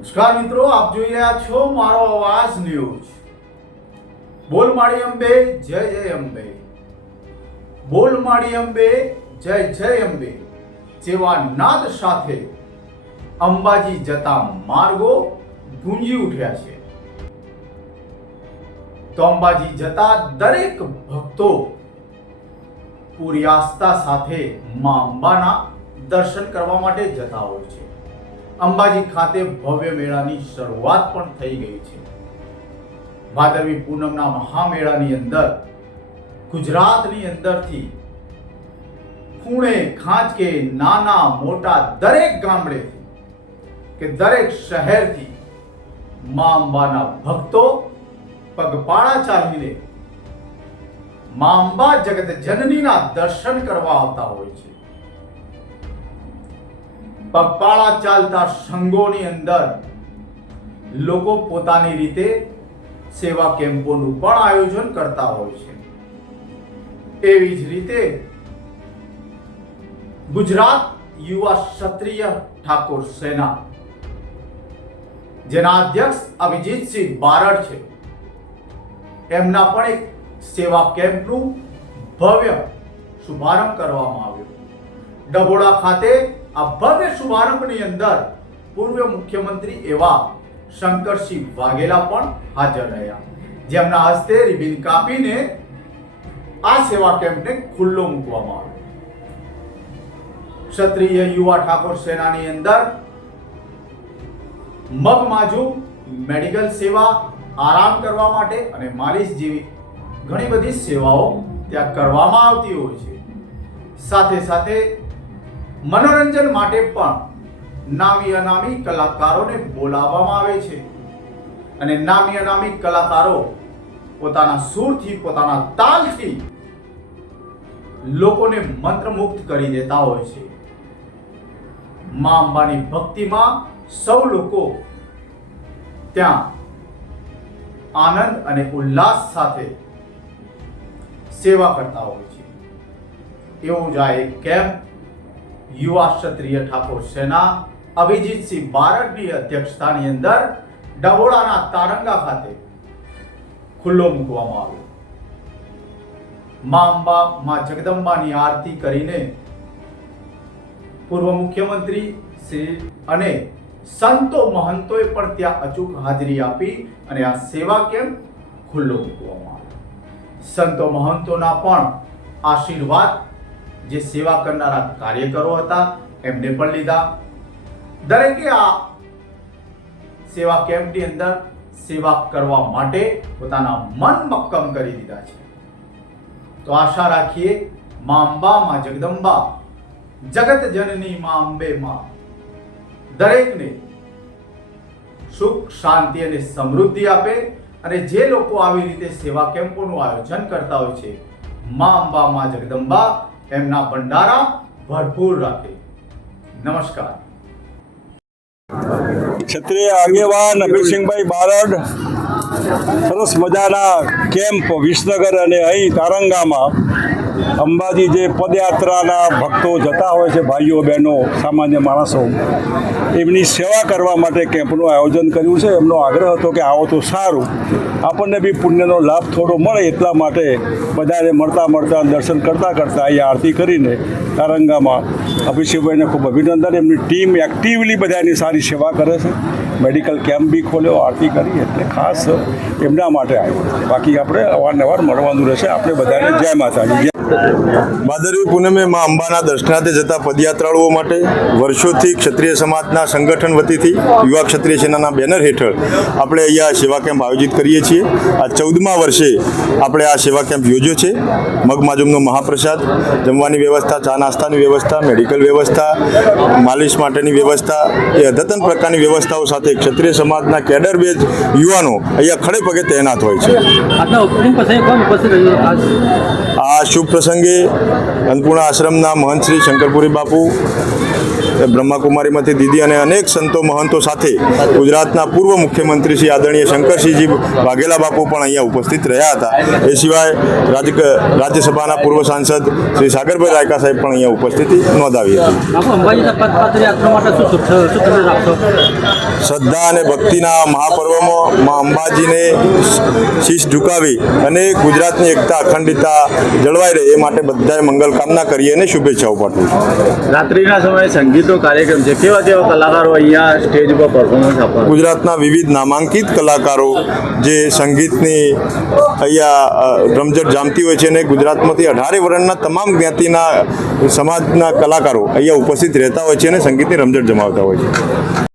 નમસ્કાર મિત્રો, આપ જોઈ રહ્યા છો મારો અવાજ ન્યૂઝ. બોલ માળી અંબે, જય જય અંબે. બોલ માળી અંબે, જય જય અંબે. જેવા નાદ સાથે અંબાજી જતા માર્ગો ગુંજી ઉઠ્યા છે. તો અંબાજી જતા દરેક ભક્તો પૂરી આસ્થા સાથે મા અંબાના દર્શન કરવા માટે જતા હોય છે. અંબાજી ખાતે ભવ્ય મેળાની શરૂઆત પણ થઈ ગઈ છે. ભાદરવી પૂનમના મહામેળાની અંદર, ગુજરાતની અંદરથી ખૂણે ખાંચકે નાના મોટા દરેક ગામડેથી કે દરેક શહેરથી મા અંબાના ભક્તો પગપાળા ચાલીને મા અંબા જગત જનનીના દર્શન કરવા આવતા હોય છે. પગપાળા ચાલતા સંઘોની અંદર લોકો પોતાની રીતે સેવા કેમ્પોનું પણ આયોજન કરતા હોય છે. એવી જ રીતે ગુજરાત યુવા ક્ષત્રિય ઠાકોર સેના, જેના અધ્યક્ષ અભિજીતસિંહ બારડ છે, એમના પણ એક સેવા કેમ્પનું ભવ્ય શુભારંભ કરવામાં આવ્યો. ડભોડા ખાતે આ ભવ્ય શુભારંભની અંદર પૂર્વ મુખ્યમંત્રી એવા શંકરસિંહ વાઘેલા પણ હાજર રહ્યા. જેમના હસ્તે રિબિન કાપીને આ સેવા કેમ્પને ખુલ્લો મૂકવામાં આવ્યો. ક્ષત્રિય યુવા ઠાકોર સેનાની અંદર મગમાજુ મેડિકલ સેવા, આરામ કરવા માટે અને માલિશ જેવી ઘણી બધી સેવાઓ ત્યાં કરવામાં આવતી હોય છે. સાથે સાથે મનોરંજન માટે પણ નામી અનામી કલાકારોને બોલાવવામાં આવે છે. અને નામી અનામી કલાકારો પોતાના સૂરથી, પોતાના તાલથી લોકોને મંત્રમુગ્ધ કરી દેતા હોય છે. મા અંબાની ભક્તિમાં સૌ લોકો ત્યાં આનંદ અને ઉલ્લાસ સાથે સેવા કરતા હોય છે. એવું જ આ એક કેમ્પ યુવા ક્ષત્રિય ઠાકોર સેના, અભિજીતસિંહ બારડની અધ્યક્ષતાની અંદર ડબોડાના તારંગા ખાતે ખુલ્લો મૂકવામાં આવ્યો. મા અંબા, મા જગદંબાની આરતી કરીને પૂર્વ મુખ્યમંત્રી શ્રી અને સંતો મહંતોએ પણ ત્યાં અચૂક હાજરી આપી અને આ સેવા કેમ્પ ખુલ્લો મૂકવામાં આવ્યો. સંતો મહંતોના પણ આશીર્વાદ જે સેવા કરનારા કાર્યકરો હતા, એમને પણ લીધા. દરેકે આ સેવા કેમ્પની અંદર સેવા કરવા માટે પોતાના મન મક્કમ કરી દીધા છે. તો આશા રાખીએ, મા અંબામાં જગદંબા, જગત જનની મા અંબે માં. દરેકને સુખ, શાંતિ અને સમૃદ્ધિ આપે અને જે લોકો આવી રીતે સેવા કેમ્પોનું આયોજન કરતા હોય છે, મા અંબામાં જગદંબા એમના ભંડારા ભરપૂર રાખે. નમસ્કાર. ક્ષત્રિય આગેવાન અભિસિંહભાઈ બારડ, સરસ મજાના કેમ્પ વિસનગર અને અહીં તારંગામાં અંબાજી જે પદયાત્રાના ભક્તો જતા હોય છે, ભાઈઓ, બહેનો, સામાન્ય માણસો, એમની સેવા કરવા માટે કેમ્પનું આયોજન કર્યું છે. એમનો આગ્રહ હતો કે આવો તો સારું. આપણને બી પુણ્યનો લાભ થોડો મળે એટલા માટે બધાને મળતા મળતા દર્શન કરતાં કરતાં અહીં આરતી કરીને તારંગામાં અભિષેકભાઈને ખૂબ અભિનંદન. એમની ટીમ એક્ટિવલી બધાની સારી સેવા કરે છે. મેડિકલ કેમ્પ બી ખોલ્યો, આરતી કરી, એટલે ખાસ એમના માટે આવ્યો. બાકી આપણે અવારનવાર મળવાનું રહેશે. આપણે બધાને જય માતાજી. ભાદરવી પૂનમે માં અંબાના દર્શનાર્થે જતા પદયાત્રાળુઓ માટે વર્ષોથી ક્ષત્રિય સમાજના સંગઠન વતીથી યુવા ક્ષત્રિય સેનાના બેનર હેઠળ આપણે અહીંયા સેવા કેમ્પ આયોજિત કરીએ છીએ. આ ચૌદમા વર્ષે આપણે આ સેવા કેમ્પ યોજ્યો છે. મગમાજુમનો મહાપ્રસાદ, જમવાની વ્યવસ્થા, ચા નાસ્તાની વ્યવસ્થા, મેડિકલ વ્યવસ્થા, માલિશ માટેની વ્યવસ્થા, એ અદ્યતન પ્રકારની વ્યવસ્થાઓ સાથે ક્ષત્રિય સમાજના કેડર બેઝ યુવાનો અહીંયા ખડે પગે તૈનાત હોય છે. આ શુભ પ્રસંગે અન્નપૂર્ણા આશ્રમના મહંત શ્રી શંકરપુરી બાપુ બ્રહ્માકુમારીમાંથી દીદી અને અનેક સંતો મહંતો સાથે ગુજરાતના પૂર્વ મુખ્યમંત્રી શ્રી આદરણીય શંકરસિંહજી વાઘેલા બાપુ પણ અહીંયા ઉપસ્થિત રહ્યા હતા. એ સિવાય રાજ્ય રાજ્યસભાના પૂર્વ સાંસદ શ્રી સાગરભાઈ રાયકા સાહેબ પણ અહીંયા ઉપસ્થિતિ નોંધાવી હતી. શ્રદ્ધા અને ભક્તિના મહાપર્વમાં મા અંબાજીને શીશ ઝુકાવી અને ગુજરાતની એકતા અખંડિતતા જળવાઈ રહે એ માટે બધાએ મંગલ કામના કરીએ અને શુભેચ્છાઓ પાઠવું. રાત્રિના સમયે સંગીતનો કાર્યક્રમ છે. કેવા કેવા કલાકારો અહીંયા સ્ટેજ ઉપર પરફોર્મન્સ આપવા ગુજરાતના વિવિધ નામાંકિત કલાકારો જે સંગીતની અહીંયા રમઝટ જામતી હોય છે અને ગુજરાતમાંથી અઢારે વર્ણના તમામ જ્ઞાતિના સમાજના કલાકારો અહીંયા ઉપસ્થિત રહેતા હોય છે અને સંગીતની રમઝટ જમાવતા હોય છે.